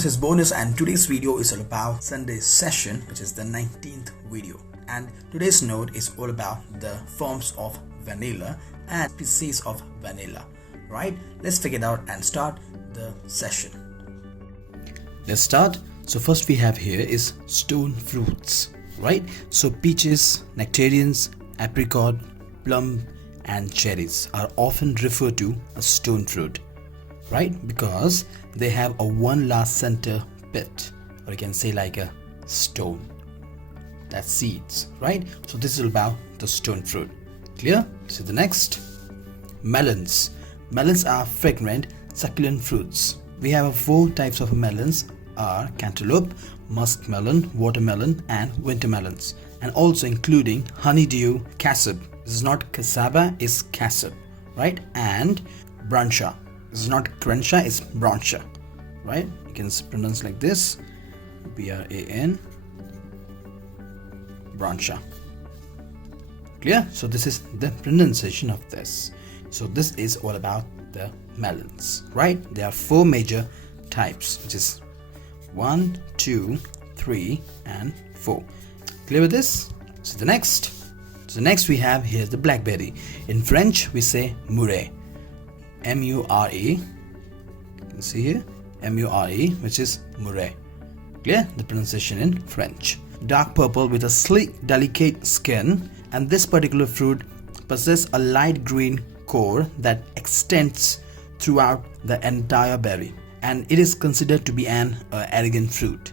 this is Bonus, and today's video is all about Sunday's session, which is the 19th video. And today's note is all about the forms of vanilla and species of vanilla. Right? Let's figure it out and start the session. Let's start. So first we have here is stone fruits, right? So peaches, nectarines, apricot, plum and cherries are often referred to as stone fruit, right? Because they have a one last center pit, or you can say like a stone. That's seeds, right? So this is about the stone fruit. Clear? So the next, melons. Melons are fragrant, succulent fruits. We have four types of melons are cantaloupe, muskmelon, watermelon and winter melons, and also including honeydew, cassab. This is not cassava, it's cassab, right? And brancha. This is not crencha, it's brancha, right? You can pronounce like this, B-R-A-N, brancha. Clear? So this is the pronunciation of this. So this is all about the melons, right? There are four major types, which is 1, 2, 3 and 4. Clear with this? So the next we have here the blackberry. In French we say murre, M-U-R-A. You can see here M-U-R-A, which is murre. Clear? The pronunciation in French. Dark purple with a sleek, delicate skin, and this particular fruit possesses a light green core that extends throughout the entire berry, and it is considered to be an arrogant fruit.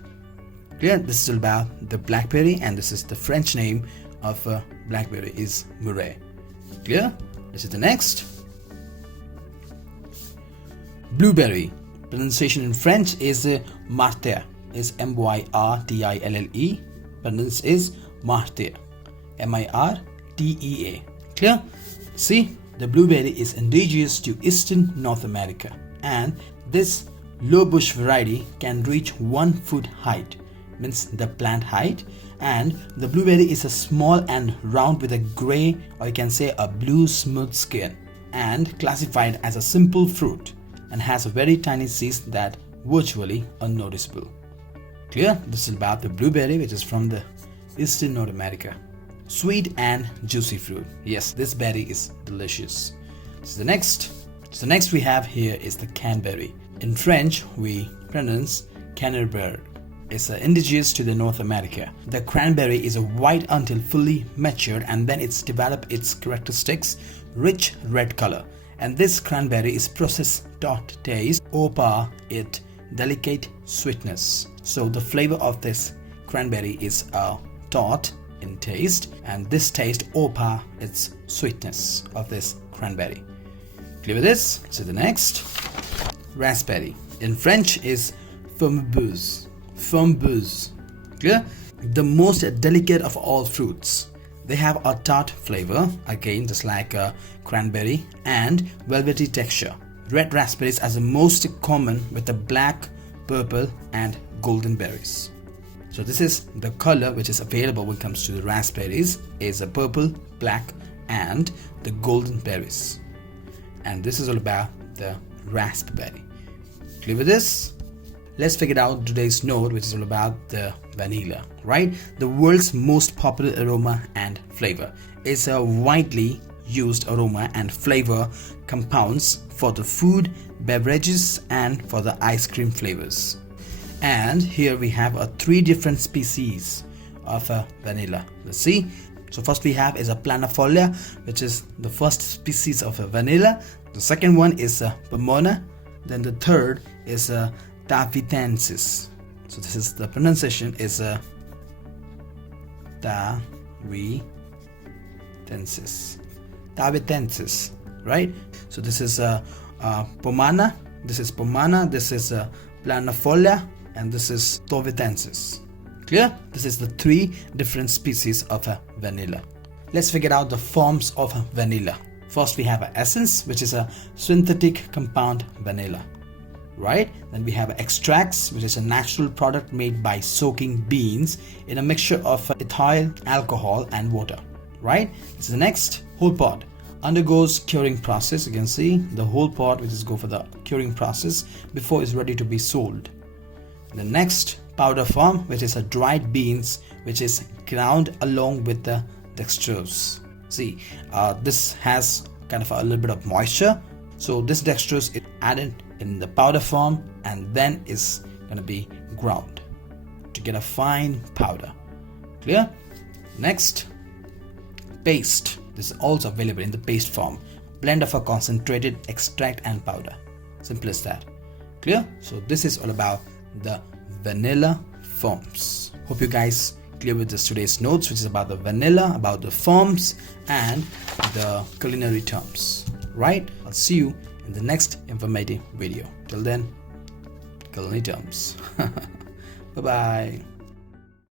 Clear? This is about the blackberry, and this is the French name of blackberry is murre. Clear? This is the next. Blueberry. Pronunciation in French is martille, is M-Y-R-T-I-L-L-E. Pronunciation is martille, M-I-R-T-E-A. Clear? See, the blueberry is indigenous to Eastern North America, and this low bush variety can reach 1 foot height, means the plant height, and the blueberry is a small and round with a gray, or you can say a blue smooth skin, and classified as a simple fruit, and has a very tiny seeds that virtually unnoticeable. Clear? This is about the blueberry, which is from the Eastern North America. Sweet and juicy fruit. Yes, this berry is delicious. So the next we have here is the cranberry. In French we pronounce Cranberry. It's indigenous to the North America. The cranberry is a white until fully matured, and then it's developed its characteristics rich red color. And this cranberry is processed tart taste over it delicate sweetness. So the flavor of this cranberry is tart in taste, and this taste over its sweetness of this cranberry. Clear with this? So the next, raspberry. In French is framboise. Framboise. Clear? The most delicate of all fruits. They have a tart flavor, again just like a cranberry, and velvety texture. Red raspberries are the most common with the black, purple and golden berries. So this is the color which is available when it comes to the raspberries, is a purple, black and the golden berries. And this is all about the raspberry. Clear with this? Let's figure out today's note, which is all about the vanilla, right? The world's most popular aroma and flavor. It's a widely used aroma and flavor compounds for the food, beverages and for the ice cream flavors. And here we have 3 different species of vanilla. Let's see. So first we have is a planifolia, which is the first species of vanilla. The second one is pomona. Then the third is Tahitiensis. So this is the pronunciation is Tahitiensis, right? So this is pomona, this is planifolia, and this is Tahitiensis. Clear? This is the 3 different species of vanilla. Let's figure out the forms of vanilla. First we have essence, which is a synthetic compound vanilla, right? Then we have extracts, which is a natural product made by soaking beans in a mixture of ethyl alcohol and water, right? This is the next. Whole pod undergoes curing process. You can see the whole pod, which is go for the curing process before it's ready to be sold. The next powder form, which is a dried beans, which is ground along with the dextrose. See, this has kind of a little bit of moisture, so this dextrose is added in the powder form and then is going to be ground to get a fine powder. Clear? Next, paste. This is also available in the paste form. Blend of a concentrated extract and powder. Simple as that. Clear? So this is all about the vanilla forms. Hope you guys clear with this today's notes, which is about the vanilla, about the forms and the culinary terms. Right? I'll see you in the next informative video. Till then, culinary terms. Bye bye.